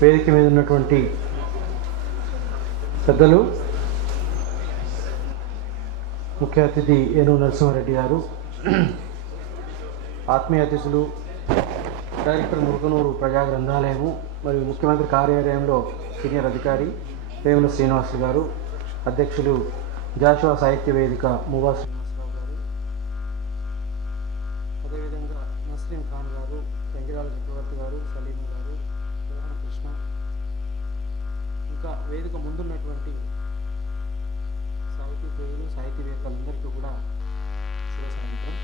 వేదిక మీద ఉన్నటువంటి పెద్దలు, ముఖ్య అతిథి ఏనుగు నరసింహారెడ్డి గారు, ఆత్మీయ అతిథులు, డైరెక్టర్ మురుగనూరు ప్రజా గ్రంథాలయము మరియు ముఖ్యమంత్రి కార్యాలయంలో సీనియర్ అధికారి వేముల శ్రీనివాసులు గారు, అధ్యక్షులు జాషువా సాహిత్య వేదిక మువా శ్రీనివాసరావు గారు, అదేవిధంగా నస్రీం ఖాన్ గారు, వెంగిరాల చక్రవర్తి గారు, సలీం గారు, మోహన కృష్ణ, ఇంకా వేదిక ముందున్నటువంటి సాహితీ ప్రియులు, సాహితీవేత్తలందరికీ కూడా శుభ సాయంత్రం.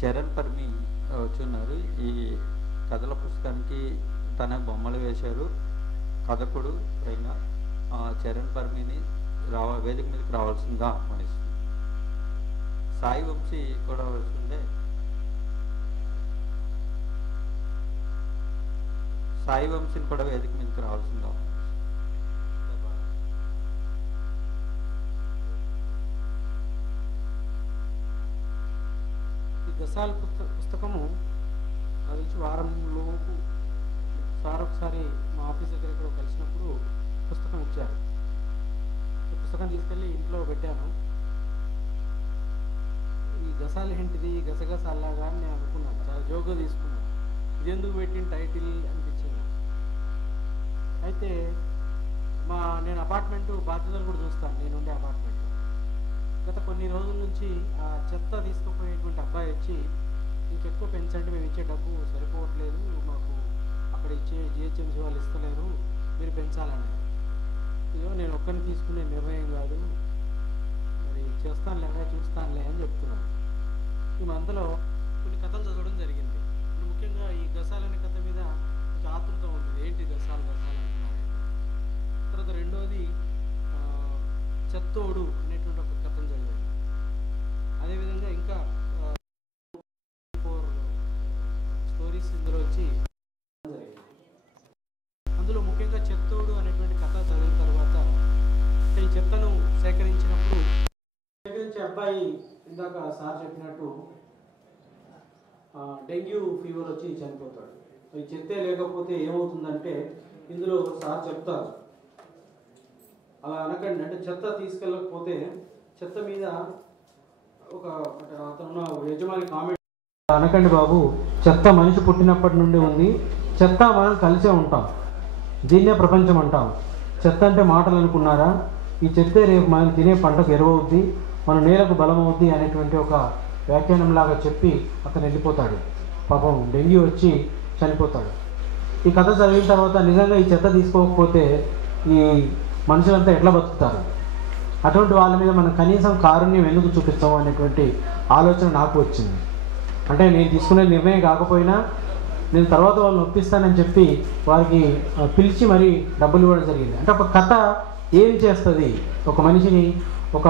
చరణ్ పర్మి వచ్చున్నారు. ఈ కథల పుస్తకానికి తన బొమ్మలు వేశారు. కథకుడు అయిన చరణ్ పర్మిని వేదిక మీదకి రావాల్సిందిగా ఆహ్వానిస్తుంది. సాయి వంశీ కూడా వస్తుండే. సాయి వంశీని కూడా వేదిక మీదకి రావాల్సిందిగా ఆహ్వానిస్తుంది. గసాల పుస్తకము అది వారంలోపు సార్ ఒకసారి మా ఆఫీస్ దగ్గర కూడా కలిసినప్పుడు పుస్తకం ఇచ్చారు. పుస్తకం తీసుకెళ్ళి ఇంట్లో పెట్టాను. ఈ గసాలు ఏంటిది, గసగసాలాగా అని నేను అనుకున్నాను. చాలా జోక్గా తీసుకున్నాను. ఇది ఎందుకు పెట్టిన టైటిల్ అనిపించింది. అయితే నేను అపార్ట్మెంటు బాధ్యతలు కూడా చూస్తాను. నేను ఉండే అపార్ట్మెంట్ గత కొన్ని రోజుల నుంచి ఆ చెత్త తీసుకుపోయేటువంటి అబ్బాయి వచ్చి ఇంకెక్కువ పెంచండి, మేము ఇచ్చే డబ్బు సరిపోవట్లేదు, మాకు అక్కడ ఇచ్చే జిహెచ్ఎంసీ వాళ్ళు ఇస్తలేరు, మీరు పెంచాలని. ఇదో నేను ఒక్కరిని తీసుకునే నిర్ణయం కాదు, మరి చేస్తానులే, చూస్తానులే అని చెప్తున్నాను. ఈ మందులో కొన్ని కథలు చదవడం జరిగింది. ఇప్పుడు ముఖ్యంగా ఈ గసాలనే కథ మీద కొంచెం ఆతృత ఉంది. ఏంటి గసాలు అంటున్నారు. తర్వాత రెండోది చెత్తోడు అనేటువంటి ఒక కథను చదివాను. అదేవిధంగా ఇంకా 4 స్టోరీస్ ఇందులో వచ్చి జరిగింది. అందులో ముఖ్యంగా చెత్తోడు అనేటువంటి కథ చదివిన తర్వాత ఈ చెత్తను సేకరించే అబ్బాయి ఇందాక సార్ చెప్పినట్టు డెంగ్యూ ఫీవర్ వచ్చి చనిపోతాడు. ఈ చెత్తే లేకపోతే ఏమవుతుందంటే ఇందులో సార్ చెప్తారు, అలా అనకండి, అంటే చెత్త తీసుకెళ్ళకపోతే చెత్త మీద అతను యజమాని కామెంట్, అనకండి బాబు, చెత్త మనిషి పుట్టినప్పటి నుండి ఉంది, చెత్త మనం కలిసే ఉంటాం, దీన్నే ప్రపంచం అంటాం. చెత్త అంటే మాటలు అనుకున్నారా, ఈ చెత్తే రేపు మనం తినే పంటకు ఎరువవుద్ది, మన నేలకు బలం అవుద్ది అనేటువంటి ఒక వ్యాఖ్యానంలాగా చెప్పి అతను వెళ్ళిపోతాడు. పాపం డెంగ్యూ వచ్చి చనిపోతాడు. ఈ కథ చదివిన తర్వాత నిజంగా ఈ చెత్త తీసుకోకపోతే ఈ మనుషులంతా ఎట్లా బతుకుతారు, అటువంటి వాళ్ళ మీద మనం కనీసం కారుణ్యం ఎందుకు చూపిస్తాము అనేటువంటి ఆలోచన నాకు వచ్చింది. అంటే నేను తీసుకునే నిర్ణయం కాకపోయినా నేను తర్వాత వాళ్ళని ఒప్పిస్తానని చెప్పి వారికి పిలిచి మరీ డబ్బులు ఇవ్వడం జరిగింది. అంటే ఒక కథ ఏం చేస్తుంది, ఒక మనిషిని, ఒక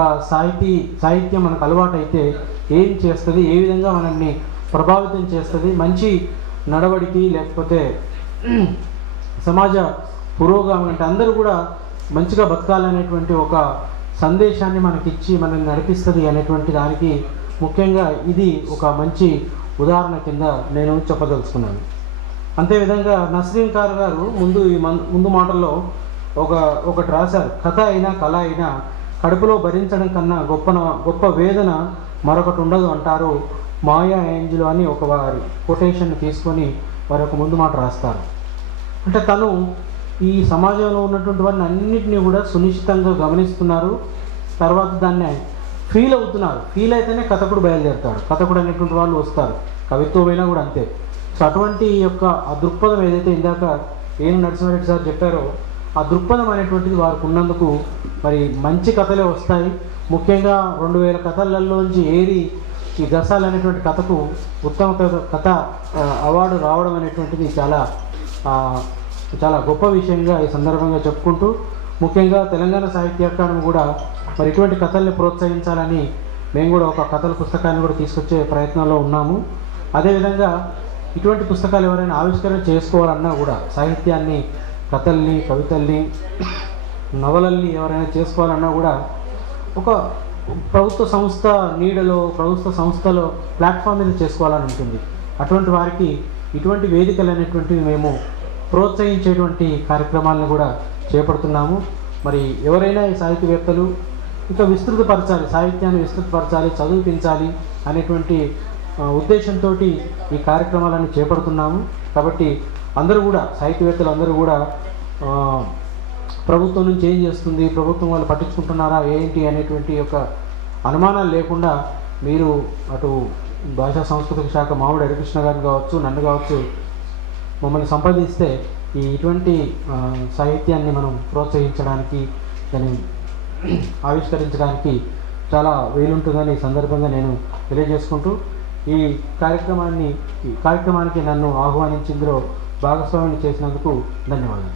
సాహిత్యం మనకు అలవాటు అయితే ఏం చేస్తుంది, ఏ విధంగా మనల్ని ప్రభావితం చేస్తుంది, మంచి నడవడికి లేకపోతే సమాజ పురోగమనం, అంటే అందరూ కూడా మంచిగా బతకాలనేటువంటి ఒక సందేశాన్ని మనకిచ్చి మనల్ని నడిపిస్తుంది అనేటువంటి దానికి ముఖ్యంగా ఇది ఒక మంచి ఉదాహరణ కింద నేను చెప్పదలుచుకున్నాను. అంతేవిధంగా నస్రీం ఖాన్ గారు ముందు మాటల్లో ఒకటి రాశారు, కథ అయినా కళ అయినా కడుపులో భరించడం కన్నా గొప్ప వేదన మరొకటి ఉండదు అంటారు మాయా ఏంజెలో అని ఒక వారి కొటేషన్ తీసుకొని వారి ఒక ముందు మాట రాస్తారు. అంటే తను ఈ సమాజంలో ఉన్నటువంటి వారిని అన్నింటినీ కూడా సునిశ్చితంగా గమనిస్తున్నారు, తర్వాత దాన్ని ఫీల్ అవుతున్నారు. ఫీల్ అయితేనే కథకుడు బయలుదేరుతాడు, కథకుడు అనేటువంటి వాళ్ళు వస్తారు, కవిత్వమైనా కూడా అంతే. సో అటువంటి యొక్క ఆ దృక్పథం ఏదైతే ఇందాక ఏనుగు నరసింహారెడ్డి సార్ చెప్పారో ఆ దృక్పథం అనేటువంటిది వారికి ఉన్నందుకు మరి మంచి కథలే వస్తాయి. ముఖ్యంగా 2000 కథలలోంచి ఏరి ఈ గసాలు అనేటువంటి కథకు ఉత్తమ కథ అవార్డు రావడం అనేటువంటిది చాలా గొప్ప విషయంగా ఈ సందర్భంగా చెప్పుకుంటూ, ముఖ్యంగా తెలంగాణ సాహిత్య అకాడమీ కూడా మరి ఇటువంటి కథల్ని ప్రోత్సహించాలని మేము కూడా ఒక కథల పుస్తకాన్ని కూడా తీసుకొచ్చే ప్రయత్నంలో ఉన్నాము. అదేవిధంగా ఇటువంటి పుస్తకాలు ఎవరైనా ఆవిష్కరణ చేసుకోవాలన్నా కూడా, సాహిత్యాన్ని, కథల్ని, కవితల్ని, నవలల్ని ఎవరైనా చేసుకోవాలన్నా కూడా ఒక ప్రభుత్వ సంస్థ నీడలో, ప్రభుత్వ సంస్థలో ప్లాట్ఫామ్ మీద చేసుకోవాలని ఉంటుంది. అటువంటి వారికి ఇటువంటి వేదికలు అనేటువంటివి మేము ప్రోత్సహించేటువంటి కార్యక్రమాలను కూడా చేపడుతున్నాము. మరి ఎవరైనా ఈ సాహితీవేత్తలు ఇంకా విస్తృతపరచాలి, సాహిత్యాన్ని విస్తృతపరచాలి, చదివించాలి అనేటువంటి ఉద్దేశంతో ఈ కార్యక్రమాలను చేపడుతున్నాము. కాబట్టి అందరూ కూడా, సాహితీవేత్తలు అందరూ కూడా ప్రభుత్వం నుంచి ఏం చేస్తుంది, ప్రభుత్వం వాళ్ళు పట్టించుకుంటున్నారా ఏంటి అనేటువంటి యొక్క అనుమానాలు లేకుండా మీరు అటు భాషా సాంస్కృతిక శాఖ మామిడి హరికృష్ణ గారిని కావచ్చు, నన్ను కావచ్చు, మమ్మల్ని సంప్రదిస్తే ఇటువంటి సాహిత్యాన్ని మనం ప్రోత్సహించడానికి, దాన్ని ఆవిష్కరించడానికి చాలా వీలుంటుందని ఈ సందర్భంగా నేను తెలియజేసుకుంటూ ఈ కార్యక్రమానికి నన్ను ఆహ్వానించిందిలో భాగస్వామిని చేసినందుకు ధన్యవాదాలు.